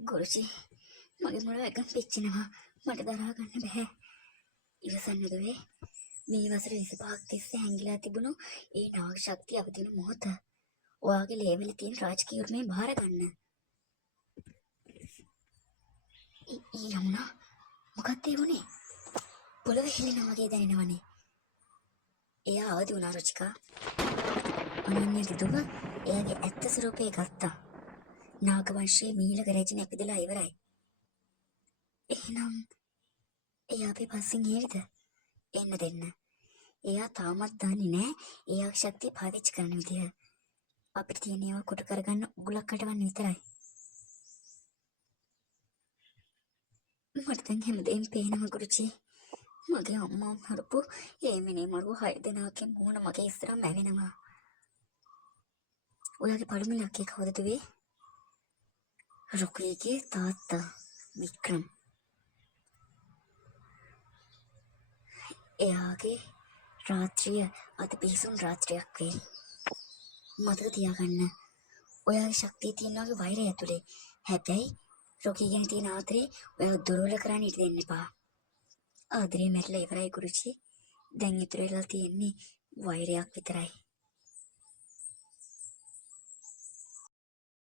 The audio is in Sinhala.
ගුරුජී මගේ මොළ එකක් පිච්චෙනවා. මට දරා ගන්න බෑ. ඉවසන්න දුවේ. මේ වසර 25ක් තිස්සේ හැංගිලා තිබුණු ඒ නාග ශක්තිය අවදින මොහොත. ඔයාගේ ලේවල තියෙන රාජකීය උරුමේ බාර ගන්න. යමුනා මොකක්ද ඒ වුනේ? පොළව හෙලෙනා වගේ දැනෙනවනේ. එයා අවදි වුණා රුචිකා. අනන්‍ය විදුව එයාගේ ඇත්ත ස්වරූපය ගත්තා. නාග වංශයේ මීළක රැජින ඉපදලා ඉවරයි. එහෙනම් එයා අපි පස්සෙන් හේවිද? එන්න දෙන්න. එයා තාමත් දන්නේ නැහැ එයා ශක්තිය පාවිච්චි කරන විදිහ. අපිට තියෙන ඒවා කොට කරගන්න උගලක් කටවන්න විතරයි. මට දැන් හැමදේම පේනවා ගුරුජී. මගේ අම්මා මරපු ඒ මිනිහ මරුව 6 දෙනාගේ මූණ මගේ ඉස්සරහ මැවෙනවා. ඔයාගේ පළමු ලක්ෂය කවුද දුවේ? රුක්‍රීගේ තාත්තා වික්‍රම්. එයාගේ රාත්‍රිය අද පිහිසුන් රාත්‍රියක් වේ. මතක තියාගන්න. ඔයාගේ ශක්තිය තියෙනවාගේ වෛරය ඇතුලේ. හැබැයි රොකී ගැන තියෙන ආදරේ ඔයාව දුර්වල කරන්න ඉඩ දෙන්න එපා. ආදරේ මැරිලා ඉවරයි ගුරුජී. දැන් ඉතුරු වෙලා තියෙන්නේ වෛරයක් විතරයි.